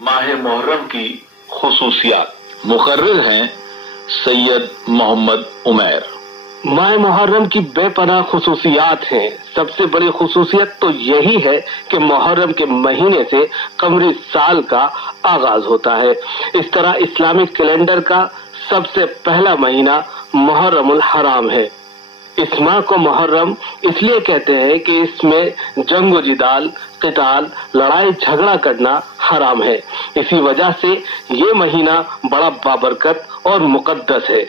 माह मुहर्रम की खुसूसियात। मुकर्रिर हैं सैयद मोहम्मद उमैर। माह मुहर्रम की बेपनाह खुसूसियात हैं। सबसे बड़ी खुसूसियत तो यही है कि मुहर्रम के महीने से कमरी साल का आगाज होता है। इस तरह इस्लामिक कैलेंडर का सबसे पहला महीना मुहर्रमुल हराम है। इस माह को मुहर्रम इसलिए कहते हैं कि इसमें जंग जिदाल, क़िताल, लड़ाई झगड़ा करना हराम है। इसी वजह से ये महीना बड़ा बाबरकत और मुकद्दस है।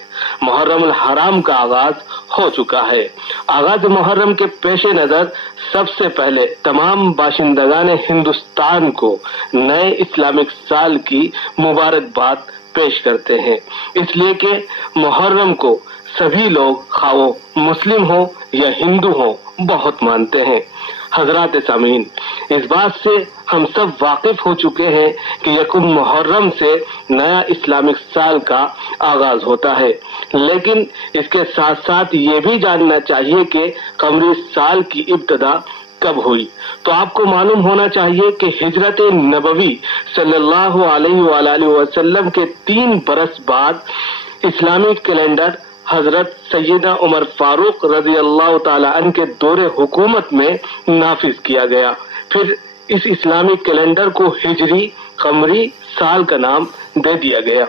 मुहर्रमुल हराम का आगाज हो चुका है। आगाज मुहर्रम के पेश नजर सबसे पहले तमाम बाशिंदगान हिंदुस्तान को नए इस्लामिक साल की मुबारकबाद पेश करते हैं, इसलिए कि मुहर्रम को सभी लोग खा वो मुस्लिम हो या हिंदू हो बहुत मानते हैं। हजरात सामीन, इस बात से हम सब वाकिफ हो चुके हैं कि यकुम मुहर्रम से नया इस्लामिक साल का आगाज होता है, लेकिन इसके साथ साथ ये भी जानना चाहिए कि कमरी साल की इब्तिदा कब हुई। तो आपको मालूम होना चाहिए कि हिजरत नबवी सल्लल्लाहु अलैहि वसल्लम के 3 बरस बाद इस्लामिक कैलेंडर हजरत सैयदना उमर फारूक रजी अल्लाह ताला अन्हु के दौरे हुकूमत में नाफिज किया गया। फिर इस इस्लामिक कैलेंडर को हिजरी कमरी साल का नाम दे दिया गया।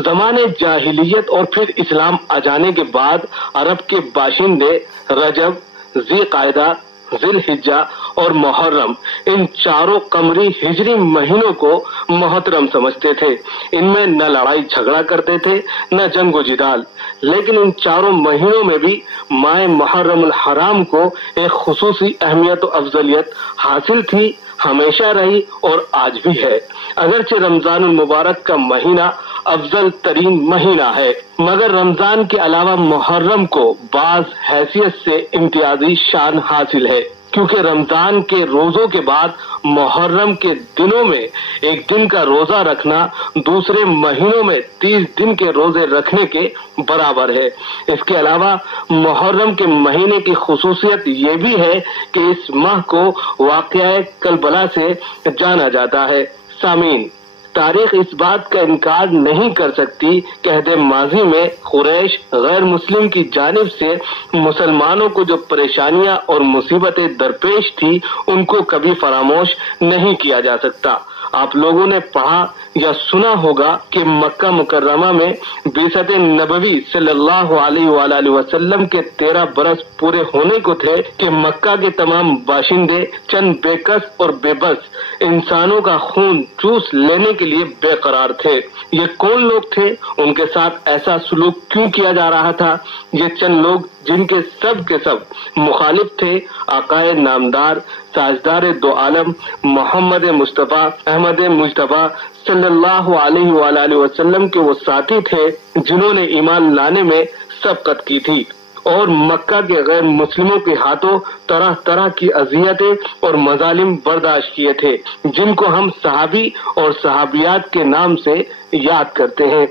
ज़माने जाहिलियत और फिर इस्लाम आ जाने के बाद अरब के बाशिंदे रजब, ज़िलक़ायदा, ज़िलहिज्जा और मुहर्रम इन चारों कमरी हिजरी महीनों को मोहतरम समझते थे। इनमें न लड़ाई झगड़ा करते थे न जंग जिदाल, लेकिन इन चारों महीनों में भी माह मुहर्रमुल हराम को एक खुसूसी अहमियत और अफजलियत हासिल थी, हमेशा रही और आज भी है। अगरचे रमजानुल मुबारक का महीना अफजल तरीन महीना है, मगर रमजान के अलावा मुहर्रम को बाज हैसियत से इम्तियाजी शान हासिल है, क्योंकि रमजान के रोजों के बाद मुहर्रम के दिनों में एक दिन का रोजा रखना दूसरे महीनों में 30 दिन के रोजे रखने के बराबर है। इसके अलावा मुहर्रम के महीने की खुसूसियत ये भी है कि इस माह को वाक़या करबला से जाना जाता है। सामीन, तारीख इस बात का इनकार नहीं कर सकती कि अहद माजी में कुरैश गैर मुस्लिम की जानिब से मुसलमानों को जो परेशानियां और मुसीबतें दरपेश थी उनको कभी फरामोश नहीं किया जा सकता। आप लोगों ने पढ़ा या सुना होगा कि मक्का मुकर्रमा में बिसत नबवी सल्लल्लाहु अलैहि वसल्लम के 13 बरस पूरे होने को थे कि मक्का के तमाम बाशिंदे चंद बेकस और बेबस इंसानों का खून चूस लेने के लिए बेकरार थे। ये कौन लोग थे? उनके साथ ऐसा सुलूक क्यों किया जा रहा था? ये चंद लोग जिनके सब के सब मुखालिफ थे आकाए नामदार साजदार दो आलम मोहम्मद मुस्तफा अहमद मुजतबा सल्लल्लाहु अलैहि वसल्लम के वो साथी थे जिन्होंने ईमान लाने में सबकत की थी और मक्का के गैर मुस्लिमों के हाथों तरह तरह की अजियतें और मजालिम बर्दाश्त किए थे, जिनको हम सहाबी और सहाबियात के नाम से याद करते हैं।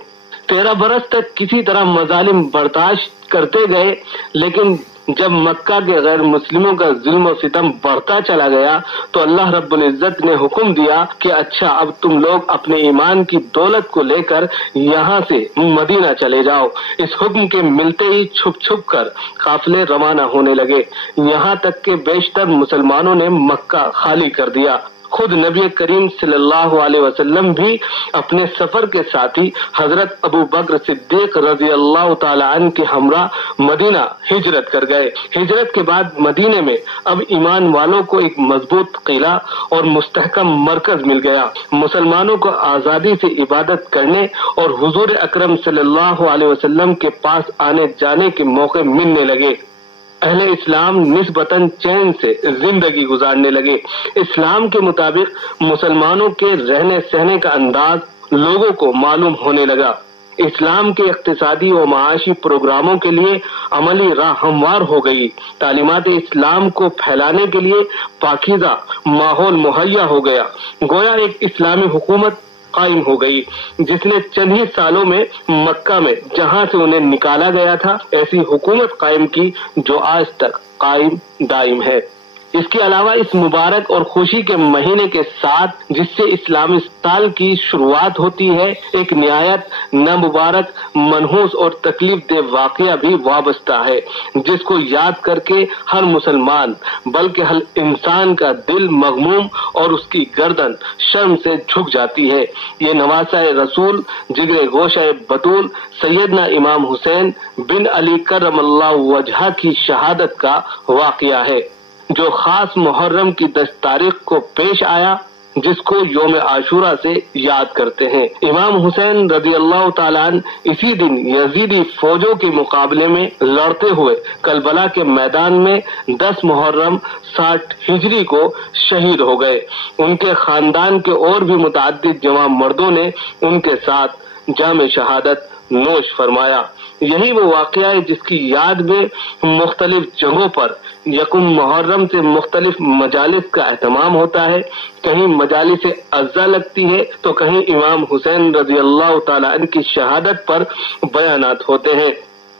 13 बरस तक किसी तरह मजालिम बर्दाश्त करते गए, लेकिन जब मक्का के गैर मुस्लिमों का जुल्म और सितम बढ़ता चला गया तो अल्लाह रब्बुल इज्जत ने हुक्म दिया कि अच्छा, अब तुम लोग अपने ईमान की दौलत को लेकर यहाँ से मदीना चले जाओ। इस हुक्म के मिलते ही छुप छुप कर काफिले रवाना होने लगे, यहाँ तक के बेशतर मुसलमानों ने मक्का खाली कर दिया। खुद नबी करीम सल्लल्लाहु अलैहि वसल्लम भी अपने सफर के साथी हजरत अबू बकर सिद्दीक रजी अल्लाह ताला अन्हु के हमरा मदीना हिजरत कर गए। हिजरत के बाद मदीने में अब ईमान वालों को एक मजबूत किला और मुस्तहकम मरकज मिल गया। मुसलमानों को आजादी से इबादत करने और हुजूर अकरम सल्लल्लाहु अलैहि वसल्लम के पास आने जाने के मौके मिलने लगे। अहले इस्लाम निस्बतन चैन से जिंदगी गुजारने लगे। इस्लाम के मुताबिक मुसलमानों के रहने सहने का अंदाज लोगों को मालूम होने लगा। इस्लाम के इक्तिसादी और माशी प्रोग्रामों के लिए अमली राह हमवार हो गई। तालीमात इस्लाम को फैलाने के लिए पाकीज़ा माहौल मुहैया हो गया। गोया एक इस्लामी हुकूमत कायम हो गई, जिसने चंद ही सालों में मक्का में जहां से उन्हें निकाला गया था ऐसी हुकूमत कायम की जो आज तक कायम दायम है। اس کے علاوہ اس مبارک اور خوشی کے مہینے کے ساتھ جس سے اسلامی سال کی شروعات ہوتی ہے، ایک نہایت نامبارک، منحوس اور تکلیف دہ واقعہ بھی وابستہ ہے، جس کو یاد کر کے ہر مسلمان بلکہ ہر انسان کا دل مغموم اور اس کی گردن شرم سے جھک جاتی ہے۔ یہ نواسہ رسول، جگر گوشہ بطول سیدنا امام حسین بن علی کرم اللہ وجہہ کی شہادت کا واقعہ ہے، جو خاص محرم کی 10 تاریخ کو پیش آیا، جس کو یوم عاشورہ سے یاد کرتے ہیں۔ امام حسین رضی اللہ تعالیٰ عنہ اسی دن یزیدی فوجوں کے مقابلے میں لڑتے ہوئے کربلا کے میدان میں 10 محرم 60 ہجری کو شہید ہو گئے۔ ان کے خاندان کے اور بھی متعدد جوان مردوں نے ان کے ساتھ جام شہادت نوش فرمایا۔ یہی وہ واقعہ ہے جس کی یاد میں مختلف جگہوں پر یکم محرم سے مختلف مجالس کا اہتمام ہوتا ہے۔ کہیں مجالس عزا لگتی ہے تو کہیں امام حسین رضی اللہ تعالیٰ عنہ کی شہادت پر بیانات ہوتے ہیں،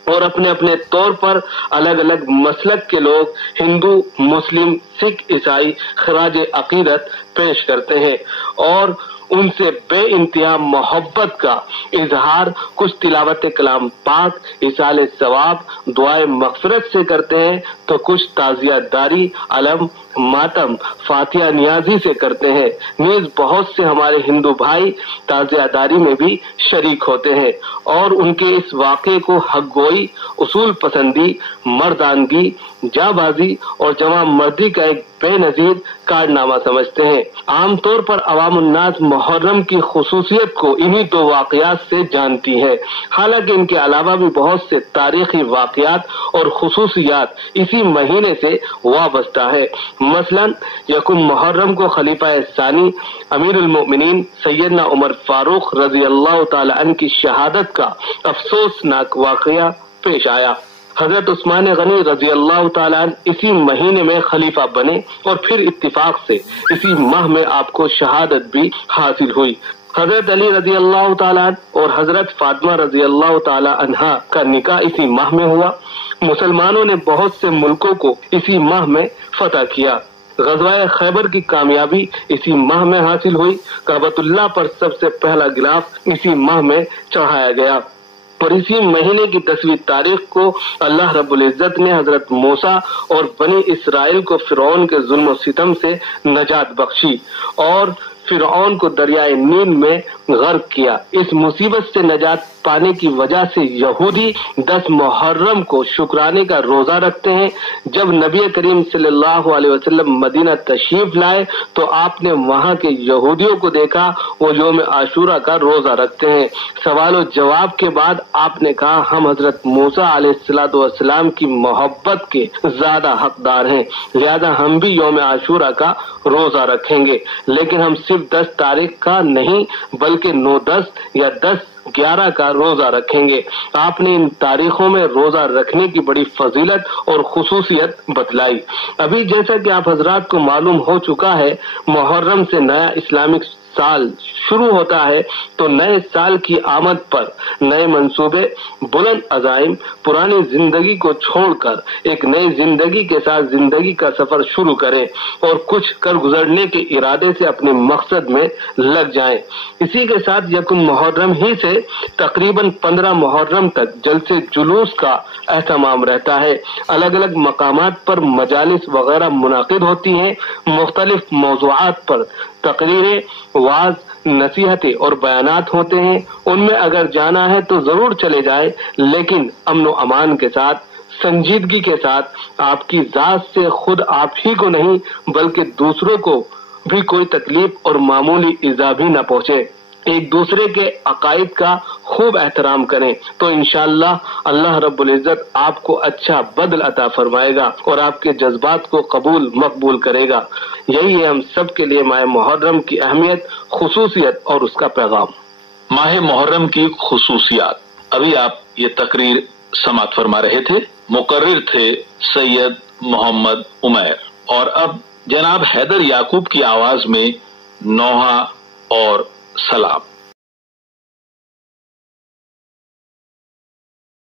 اور اپنے اپنے طور پر الگ الگ مسلک کے لوگ ہندو، مسلم، سکھ، عیسائی خراج عقیدت پیش کرتے ہیں اور ان سے بے انتہا محبت کا اظہار کچھ تلاوت کلام پاک، اصال ثواب، دعائے مغفرت سے کرتے ہیں تو کچھ تعزیہ داری، علم، ماتم، فاتحہ نیازی سے کرتے ہیں۔ نیز بہت سے ہمارے ہندو بھائی تعزیہ داری میں بھی شریک ہوتے ہیں اور ان کے اس واقعے کو حق گوئی، اصول پسندی، مردانگی، جابازی اور جوان مردی کا ایک بے نظیر کارنامہ سمجھتے ہیں۔ عام طور پر عوام الناس محرم کی خصوصیت کو انہی 2 واقعات سے جانتی ہے، حالانکہ ان کے علاوہ بھی بہت سے تاریخی واقعات اور خصوصیات اسی مہینے سے وابستہ ہے۔ مثلا یکم محرم کو خلیفہ ثانی امیر المؤمنین سیدنا عمر فاروق رضی اللہ تعالی عنہ کی شہادت کا افسوسناک واقعہ پیش آیا۔ حضرت عثمان غنی رضی اللہ تعالیٰ عنہ اسی مہینے میں خلیفہ بنے اور پھر اتفاق سے اسی ماہ میں آپ کو شہادت بھی حاصل ہوئی۔ حضرت علی رضی اللہ تعالیٰ عنہ اور حضرت فاطمہ رضی اللہ تعالیٰ عنہا کا نکاح اسی ماہ میں ہوا۔ مسلمانوں نے بہت سے ملکوں کو اسی ماہ میں فتح کیا۔ غزوہ خیبر کی کامیابی اسی ماہ میں حاصل ہوئی۔ کعبۃ اللہ پر سب سے پہلا غلاف اسی ماہ میں چڑھایا گیا، اور اسی مہینے کی 10ویں تاریخ کو اللہ رب العزت نے حضرت موسیٰ اور بنی اسرائیل کو فرعون کے ظلم و ستم سے نجات بخشی اور فرعون کو دریائے نیل میں غرق کیا۔ اس مصیبت سے نجات پانے کی وجہ سے یہودی 10 محرم کو شکرانے کا روزہ رکھتے ہیں۔ جب نبی کریم صلی اللہ علیہ وسلم مدینہ تشریف لائے تو آپ نے وہاں کے یہودیوں کو دیکھا، وہ یوم عاشورہ کا روزہ رکھتے ہیں۔ سوال و جواب کے بعد آپ نے کہا، ہم حضرت موسیٰ علیہ السلام کی محبت کے زیادہ حقدار ہیں، لہذا ہم بھی یوم عاشورہ کا روزہ رکھیں گے، لیکن ہم صرف 10 تاریخ کا نہیں بلکہ 9، 10 یا 10، 11 کا روزہ رکھیں گے۔ آپ نے ان تاریخوں میں روزہ رکھنے کی بڑی فضیلت اور خصوصیت بتلائی۔ ابھی جیسا کہ آپ حضرات کو معلوم ہو چکا ہے، محرم سے نیا اسلامک سال شروع ہوتا ہے تو نئے سال کی آمد پر نئے منصوبے، بلند عزائم، پرانی زندگی کو چھوڑ کر ایک نئی زندگی کے ساتھ زندگی کا سفر شروع کریں اور کچھ کر گزرنے کے ارادے سے اپنے مقصد میں لگ جائیں۔ اسی کے ساتھ یکم محرم ہی سے تقریباً 15 محرم تک جلسے جلوس کا اہتمام رہتا ہے۔ الگ الگ مقامات پر مجالس وغیرہ منعقد ہوتی ہیں، مختلف موضوعات پر تقریریں، وعظ، نصیحتیں اور بیانات ہوتے ہیں۔ ان میں اگر جانا ہے تو ضرور چلے جائیں، لیکن امن و امان کے ساتھ، سنجیدگی کے ساتھ، آپ کی ذات سے خود آپ ہی کو نہیں بلکہ دوسروں کو بھی کوئی تکلیف اور معمولی ایذا بھی نہ پہنچے۔ ایک دوسرے کے عقائد کا خوب احترام کریں تو انشاءاللہ اللہ رب العزت آپ کو اچھا بدل عطا فرمائے گا اور آپ کے جذبات کو قبول مقبول کرے گا۔ یہی ہے ہم سب کے لیے ماہ محرم کی اہمیت، خصوصیت اور اس کا پیغام۔ ماہ محرم کی خصوصیات، ابھی آپ یہ تقریر سماعت فرما رہے تھے، مقرر تھے سید محمد عمیر، اور اب جناب حیدر یعقوب کی آواز میں نوحہ اور سلام۔